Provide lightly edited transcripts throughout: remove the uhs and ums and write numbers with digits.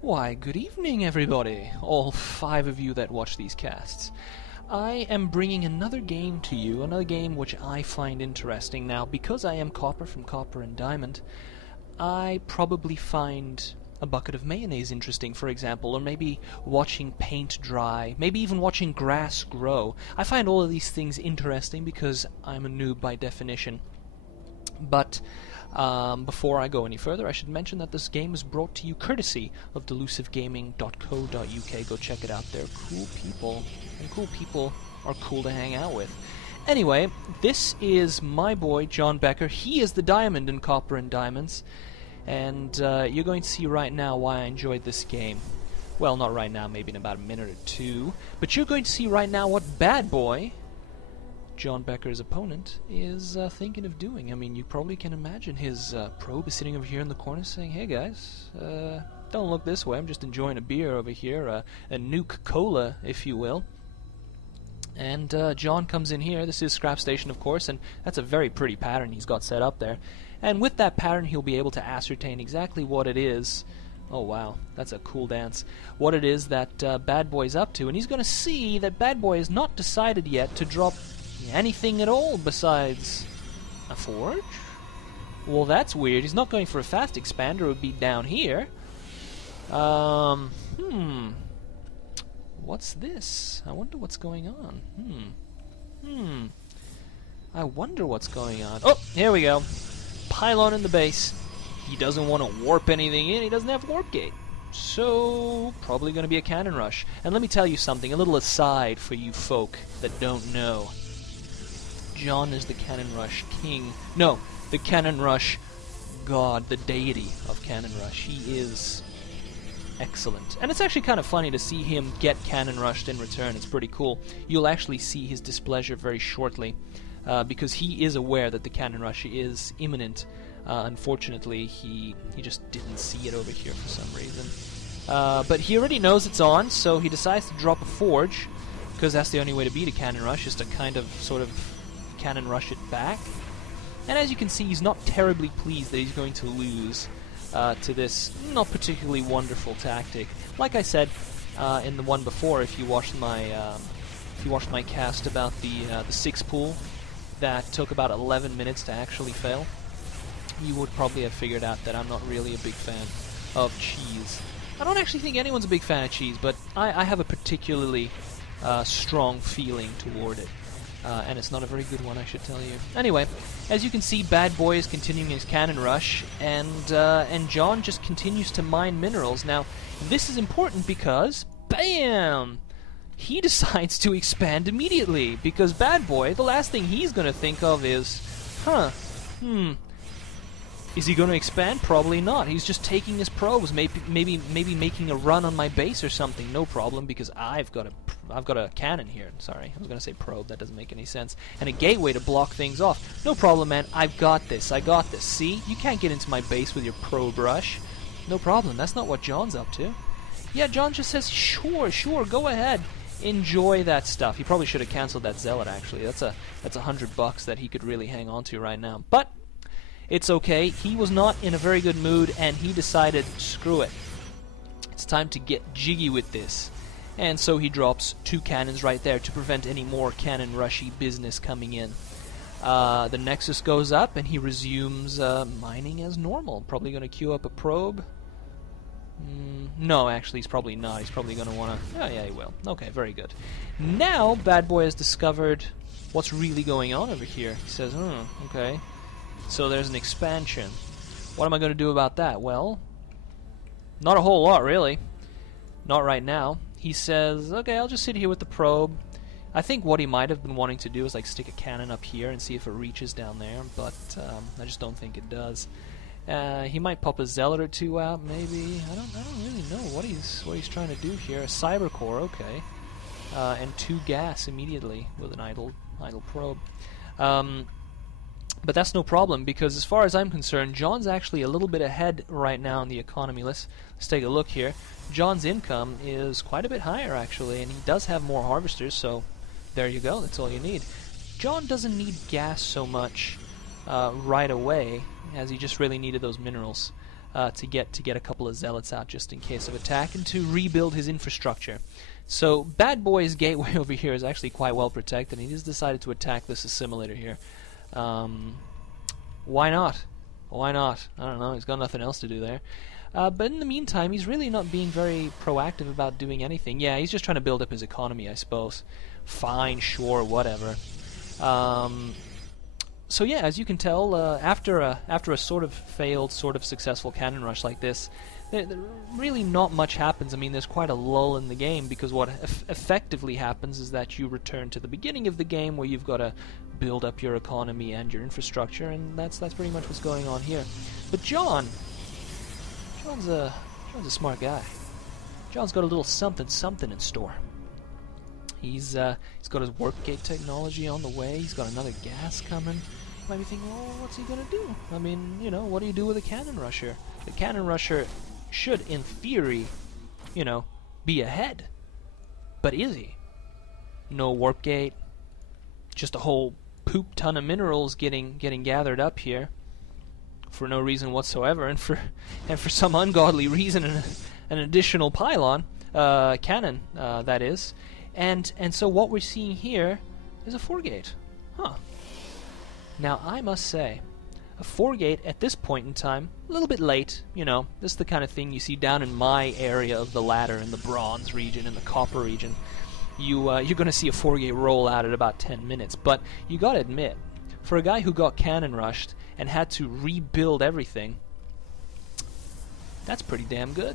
Why, good evening, everybody, all 5 of you that watch these casts. I am bringing another game to you, another game which I find interesting. Now, because I am Copper from Copper and Diamond, I probably find a bucket of mayonnaise interesting, for example, or maybe watching paint dry, maybe even watching grass grow. I find all of these things interesting because I'm a noob by definition. But before I go any further, I should mention that this game is brought to you courtesy of delusivegaming.co.uk. Go check it out. They're cool people, and cool people are cool to hang out with. Anyway, this is my boy, John Becker. He is the Diamond in Copper and Diamonds, and you're going to see right now why I enjoyed this game. Well, not right now, maybe in about a minute or two, but you're going to see right now what Bad Boy, John Becker's opponent, is thinking of doing. I mean, you probably can imagine his probe is sitting over here in the corner saying, "Hey guys, don't look this way, I'm just enjoying a beer over here, a Nuke Cola, if you will." And John comes in here. This is Scrap Station, of course, and that's a very pretty pattern he's got set up there. And with that pattern, he'll be able to ascertain exactly what it is. Oh wow, that's a cool dance. What it is that Bad Boy's up to, and he's going to see that Bad Boy has not decided yet to drop anything at all besides a forge? Well, that's weird. He's not going for a fast expander. It would be down here. What's this? I wonder what's going on. I wonder what's going on. Oh, here we go. Pylon in the base. He doesn't want to warp anything in. He doesn't have warp gate. So, probably going to be a cannon rush. And let me tell you something, a little aside for you folk that don't know. John is the Cannon Rush king. No, the Cannon Rush god, the deity of Cannon Rush. He is excellent. And it's actually kind of funny to see him get Cannon Rushed in return. It's pretty cool. You'll actually see his displeasure very shortly, because he is aware that the Cannon Rush is imminent. Unfortunately, he just didn't see it over here for some reason. But he already knows it's on, so he decides to drop a forge, because that's the only way to beat a Cannon Rush, is to kind of, sort of, Cannon Rush it back. And as you can see, he's not terribly pleased that he's going to lose to this not particularly wonderful tactic. Like I said in the one before, if you watched my cast about the 6 pool that took about 11 minutes to actually fail, you would probably have figured out that I'm not really a big fan of cheese. I don't actually think anyone's a big fan of cheese, but I have a particularly strong feeling toward it. And it's not a very good one, I should tell you. Anyway, as you can see, Bad Boy is continuing his cannon rush, and John just continues to mine minerals. Now, this is important because, BAM! He decides to expand immediately, because Bad Boy, the last thing he's going to think of is, is he going to expand? Probably not. He's just taking his probes, maybe making a run on my base or something. No problem, because I've got a cannon here. Sorry, I was going to say probe. That doesn't make any sense. And a gateway to block things off. No problem, man. I've got this. I got this. See? You can't get into my base with your probe rush. No problem. That's not what John's up to. Yeah, John just says, sure, go ahead. Enjoy that stuff. He probably should have canceled that zealot, actually. That's $100 that he could really hang on to right now. But it's okay. He was not in a very good mood, and he decided, screw it. It's time to get jiggy with this. And so he drops 2 cannons right there to prevent any more cannon rushy business coming in. The Nexus goes up, and he resumes mining as normal. Probably going to queue up a probe. No, actually, he's probably not. He's probably going to want to... Oh, yeah, he will. Okay, very good. Now, Bad Boy has discovered what's really going on over here. He says, okay. So there's an expansion. What am I going to do about that? Well, not a whole lot, really. Not right now. He says, okay, I'll just sit here with the probe. I think what he might have been wanting to do is like stick a cannon up here and see if it reaches down there, but I just don't think it does. He might pop a zealot or 2 out, maybe. I don't really know what he's trying to do here. A cyber core, okay, and 2 gas immediately with an idle probe. But that's no problem, because as far as I'm concerned, John's actually a little bit ahead right now in the economy. Let's take a look here. John's income is quite a bit higher, actually, and he does have more harvesters, so there you go. That's all you need. John doesn't need gas so much right away, as he just really needed those minerals. to get a couple of zealots out just in case of attack, and to rebuild his infrastructure. So Bad Boy's gateway over here is actually quite well protected, and he just decided to attack this assimilator here. Why not? Why not? I don't know, he's got nothing else to do there. But in the meantime, he's really not being very proactive about doing anything. Yeah, he's just trying to build up his economy, I suppose. Fine, sure, whatever. So yeah, as you can tell, after a sort of failed, sort of successful cannon rush like this, there really not much happens. I mean, there's quite a lull in the game, because what effectively happens is that you return to the beginning of the game, where you've got to build up your economy and your infrastructure, and that's pretty much what's going on here. But John's a smart guy. John's got a little something in store. He's got his warp gate technology on the way. He's got another gas coming. You might be thinking, well, what's he gonna do? I mean, you know, what do you do with a cannon rusher? The cannon rusher should, in theory, you know, be ahead. But is he? No warp gate. Just a whole poop ton of minerals getting gathered up here for no reason whatsoever, and for some ungodly reason, an additional pylon, cannon, that is. And so what we're seeing here is a 4-gate. Huh. Now, I must say, a 4-gate at this point in time, a little bit late, you know, this is the kind of thing you see down in my area of the ladder, in the bronze region, in the copper region. You're going to see a 4-gate roll out at about 10 minutes, but you got to admit, for a guy who got cannon rushed and had to rebuild everything, that's pretty damn good.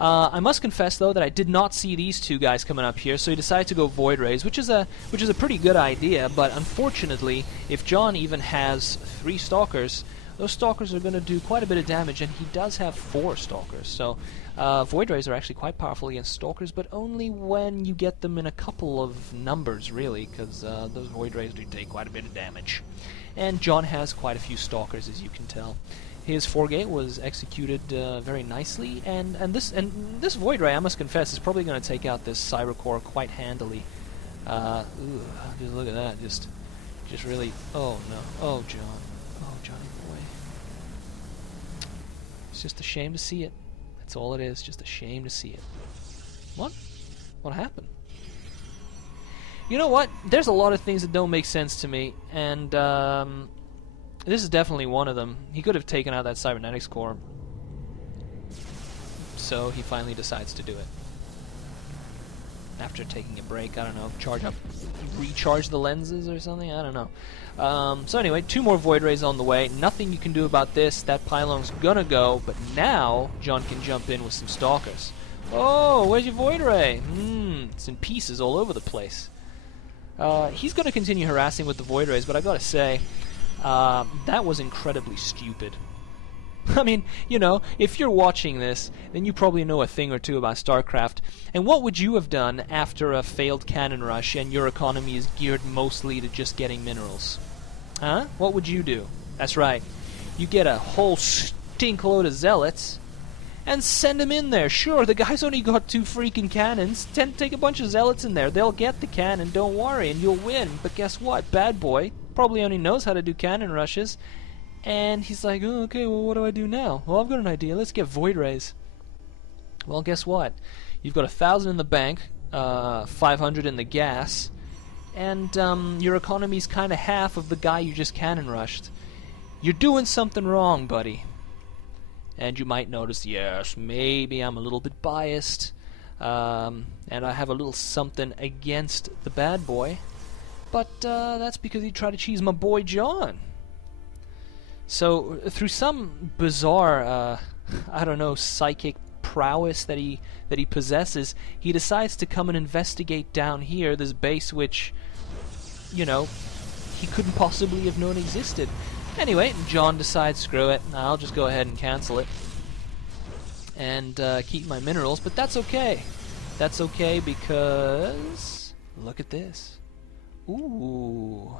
I must confess, though, that I did not see these two guys coming up here, so he decided to go Void Rays, which is a pretty good idea. But unfortunately, if John even has 3 Stalkers, those Stalkers are going to do quite a bit of damage, and he does have 4 Stalkers. So Void Rays are actually quite powerful against Stalkers, but only when you get them in a couple of numbers, really, because those Void Rays do take quite a bit of damage. And John has quite a few Stalkers, as you can tell. His 4-gate was executed very nicely, and this Void Ray, I must confess, is probably going to take out this Cybercore quite handily. Ooh, just look at that, just really, oh no, oh Johnny boy. It's just a shame to see it. That's all it is, just a shame to see it. What happened? You know what? There's a lot of things that don't make sense to me, and this is definitely one of them. He could have taken out that cybernetics core, so he finally decides to do it. After taking a break, I don't know, recharge the lenses or something, I don't know. So anyway, 2 more Void Rays on the way. Nothing you can do about this. That pylon's gonna go, but now John can jump in with some Stalkers. Oh, where's your Void Ray? It's in pieces all over the place. He's gonna continue harassing with the Void Rays, but I gotta say, that was incredibly stupid. I mean, you know, if you're watching this, then you probably know a thing or two about StarCraft. And what would you have done after a failed cannon rush and your economy is geared mostly to just getting minerals? Huh? What would you do? That's right. You get a whole stinkload of zealots and send them in there. Sure, the guy's only got 2 freaking cannons. Take a bunch of zealots in there. They'll get the cannon, don't worry, and you'll win. But guess what? Bad Boy probably only knows how to do cannon rushes, and he's like, oh, okay, well, what do I do now? Well, I've got an idea. Let's get Void Rays. Well, guess what? You've got 1,000 in the bank, 500 in the gas, and your economy's kind of half of the guy you just cannon rushed. You're doing something wrong, buddy. And you might notice, yes, maybe I'm a little bit biased, and I have a little something against the Bad Boy. But that's because he tried to cheese my boy John. So through some bizarre, I don't know, psychic prowess that he possesses, he decides to come and investigate down here, this base which, you know, he couldn't possibly have known existed. Anyway, John decides, screw it, I'll just go ahead and cancel it and keep my minerals, but that's okay. That's okay because look at this. Ooh.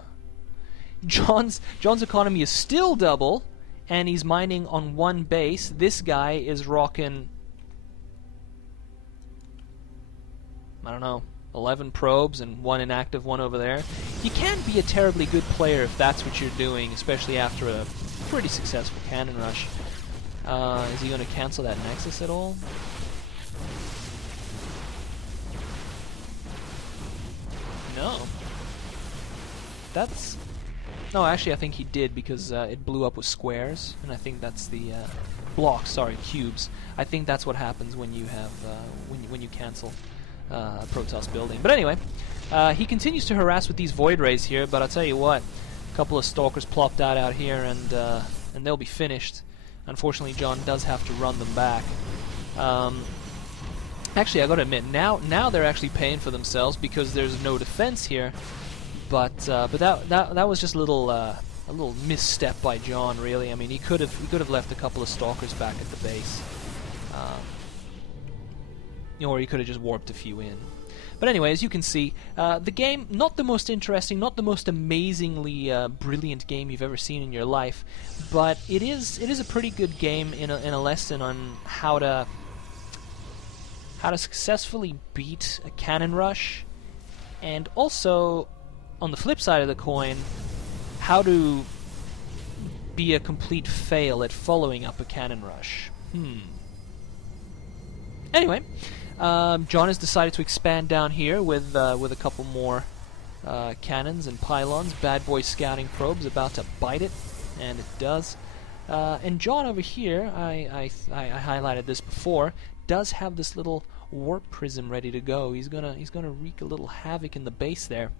John's economy is still double, and he's mining on 1 base. This guy is rocking, I don't know, 11 probes and 1 inactive, 1 over there. You can't be a terribly good player if that's what you're doing, especially after a pretty successful cannon rush. Is he going to cancel that Nexus at all? No. That's... No, actually I think he did, because it blew up with squares, and I think that's the... blocks, sorry, cubes. I think that's what happens when you have... when you cancel a Protoss building. But anyway, he continues to harass with these Void Rays here, but I'll tell you what, a couple of Stalkers plopped out here, and they'll be finished. Unfortunately, John does have to run them back. Actually, I gotta admit, now they're actually paying for themselves because there's no defense here. But that was just a little misstep by John, really. I mean, he could have left a couple of Stalkers back at the base, or he could have just warped a few in. But anyway, as you can see, the game, not the most interesting, not the most amazingly brilliant game you've ever seen in your life, but it is a pretty good game in a lesson on how to successfully beat a cannon rush, and also, on the flip side of the coin, how to be a complete fail at following up a cannon rush. Anyway, John has decided to expand down here with a couple more cannons and pylons. Bad boy scouting probes about to bite it, and it does. And John over here, I highlighted this before, does have this little warp prism ready to go. He's gonna wreak a little havoc in the base there.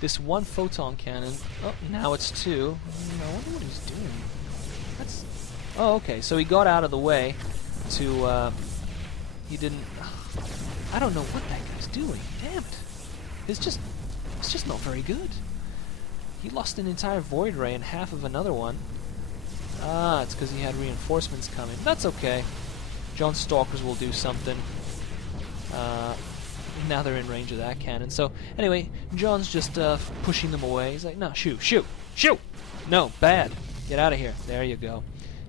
This one photon cannon. Oh, now it's two. I wonder what he's doing. That's. Oh, okay. So he got out of the way to. He didn't. I don't know what that guy's doing. Damn it! It's just not very good. He lost an entire Void Ray and half of another one. Ah, it's because he had reinforcements coming. That's okay. John's Stalkers will do something. Now they're in range of that cannon. So, anyway, John's just pushing them away. He's like, no, shoot, shoot, shoot! No, bad. Get out of here. There you go.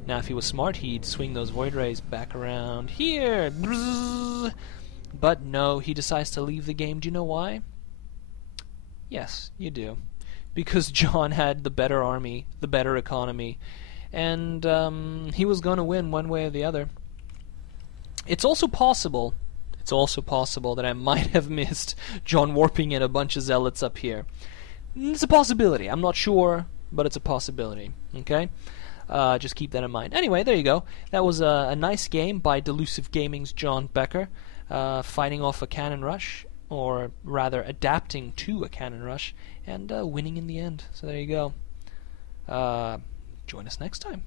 Now, if he was smart, he'd swing those Void Rays back around here. But no, he decides to leave the game. Do you know why? Yes, you do. Because John had the better army, the better economy, and he was going to win one way or the other. It's also possible that I might have missed John warping in a bunch of zealots up here. It's a possibility. I'm not sure, but it's a possibility. Okay? Just keep that in mind. Anyway, there you go. That was a nice game by Delusive Gaming's John Becker, fighting off a cannon rush, or rather adapting to a cannon rush, and winning in the end. So there you go. Join us next time.